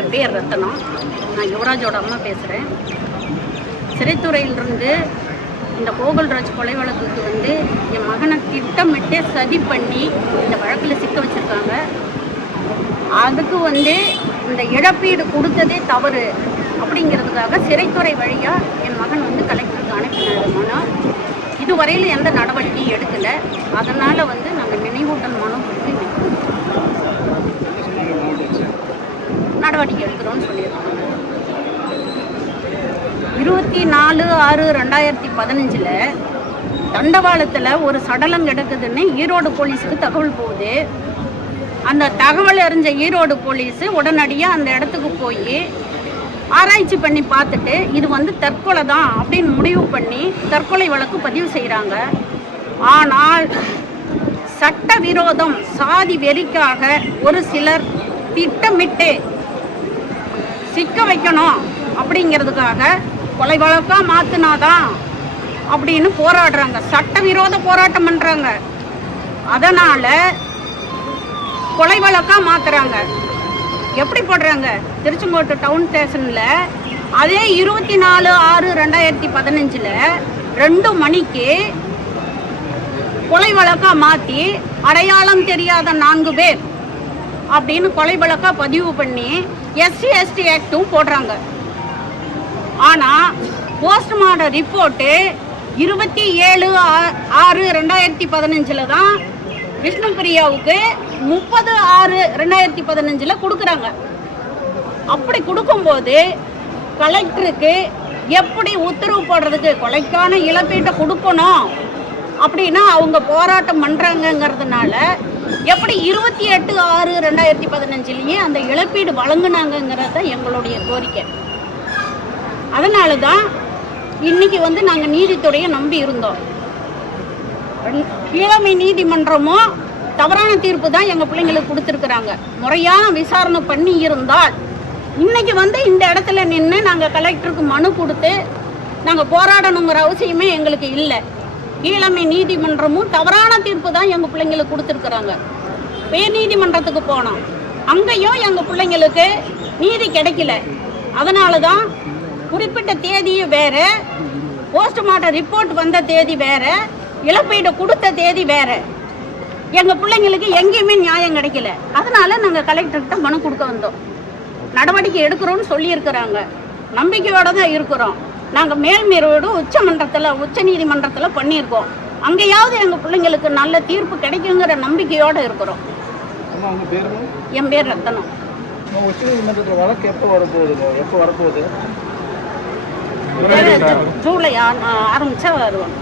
என் பேர் ரத்தனம் நான் யுவராஜோட அம்மா பேசுகிறேன் சிறைத்துறையிலிருந்து இந்த கோகுல்ராஜ் கொலை வழக்குக்கு வந்து என் மகனை திட்டமிட்டே சதி பண்ணி இந்த வழக்கில் சிக்க வச்சுருக்காங்க. அதுக்கு வந்து இந்த இழப்பீடு கொடுத்ததே தவறு அப்படிங்கிறதுக்காக சிறைத்துறை வழியாக என் மகன் வந்து கலெக்டருக்கு அனுப்பினார் மனு. இதுவரையில் எந்த நடவடிக்கையும் எடுக்கலை. அதனால் வந்து நாங்கள் நினைவூட்டல் மனு கொடுத்து நடவடிக்கை எடுக்கிறோம்னு சொல்லியிருக்காங்க. இருபத்தி நாலு ஆறு ரெண்டாயிரத்தி பதினஞ்சில் தண்டவாளத்தில் ஒரு சடலம் கிடக்குதுன்னு ஈரோடு போலீஸுக்கு தகவல் போகுது. அந்த தகவல் அறிஞ்ச ஈரோடு போலீஸ் உடனடியாக அந்த இடத்துக்கு போய் ஆராய்ச்சி பண்ணி பார்த்துட்டு இது வந்து தற்கொலை தான் அப்படின்னு முடிவு பண்ணி தற்கொலை வழக்கு பதிவு செய்கிறாங்க ஆனால் சட்ட விரோதம் சாதி வெறிக்காக ஒரு சிலர் திட்டமிட்டு சிக்க வைக்கணும் அப்படிங்கிறதுக்காக கொலை வழக்காக மாற்றினாதான் அப்படின்னு போராடுறாங்க. சட்டவிரோத போராட்டம் பண்ணுறாங்க அதனால் கொலை வழக்காக மாற்றுறாங்க எப்படி போடுறாங்க? திருச்செங்கோட்டு டவுன் ஸ்டேஷனில் அதே இருபத்தி நாலு ஆறு ரெண்டாயிரத்தி பதினஞ்சில் ரெண்டு மணிக்கு கொலை வழக்கா மாற்றி அடையாளம் தெரியாத நான்கு பேர் அப்படின்னு கொலை வழக்கா பதிவு பண்ணி எஸ்சி எஸ்டி ஆக்டும் போடுறாங்க. ஆனால் போஸ்ட்மார்டம் ரிப்போர்ட்டு இருபத்தி ஏழு ஆ- ஆறு ரெண்டாயிரத்தி பதினஞ்சில் தான் விஷ்ணு பிரியாவுக்கு முப்பது ஆறு ரெண்டாயிரத்தி பதினஞ்சில் கொடுக்குறாங்க. அப்படி கொடுக்கும்போது கலெக்டருக்கு எப்படி உத்தரவு போடுறதுக்கு கொலைக்கான இழப்பீட்டை கொடுக்கணும்? அப்படின்னா அவங்க போராட்டம் பண்ணுறாங்கங்கிறதுனால எப்படி இருபத்தி எட்டு ஆறு ரெண்டாயிரத்தி பதினஞ்சுலேயே அந்த இழப்பீடு வழங்கினாங்கங்கிறது தான் எங்களுடைய கோரிக்கை. அதனால தான் இன்னைக்கு வந்து நாங்கள் நீதித்துறையை நம்பி இருந்தோம். கீழமை நீதிமன்றமும் தவறான தீர்ப்பு தான் எங்கள் பிள்ளைங்களுக்கு கொடுத்துருக்குறாங்க. முறையான விசாரணை பண்ணி இருந்தால் இன்னைக்கு வந்து இந்த இடத்துல நின்று நாங்கள் கலெக்டருக்கு மனு கொடுத்து நாங்கள் போராடணுங்கிற அவசியமே எங்களுக்கு இல்லை. கீழமை நீதிமன்றமும் தவறான தீர்ப்பு தான் எங்கள் பிள்ளைங்களுக்கு கொடுத்துருக்குறாங்க. உயர் நீதிமன்றத்துக்கு போனோம். அங்கேயும் எங்கள் பிள்ளைங்களுக்கு நீதி கிடைக்கல. அதனால தான் குறிப்பிட்ட தேதியும் வேறு போஸ்ட்மார்ட்டம் ரிப்போர்ட் வந்த தேதி வேறு இழப்பீடு கொடுத்த தேதி வேறு. எங்கள் பிள்ளைங்களுக்கு எங்கேயுமே நியாயம் கிடைக்கல. அதனால நாங்கள் கலெக்டர்கிட்ட மனு கொடுக்க வந்தோம். நடவடிக்கை எடுக்கிறோம்னு சொல்லியிருக்கிறாங்க. நம்பிக்கையோடு தான் இருக்கிறோம். நாங்கள் மேல்மீரோடு உச்சமன்றத்தில் உச்ச நீதிமன்றத்தில் பண்ணியிருக்கோம். அங்கேயாவது எங்கள் பிள்ளைங்களுக்கு நல்ல தீர்ப்பு கிடைக்குங்கிற நம்பிக்கையோடு இருக்கிறோம். என் பேர் ரத்தனம். வழக்கு எப்போ வரப்போகுது எப்போ வரப்போகுது? ஜூலை ஆரம்பிச்சா வருவோம்.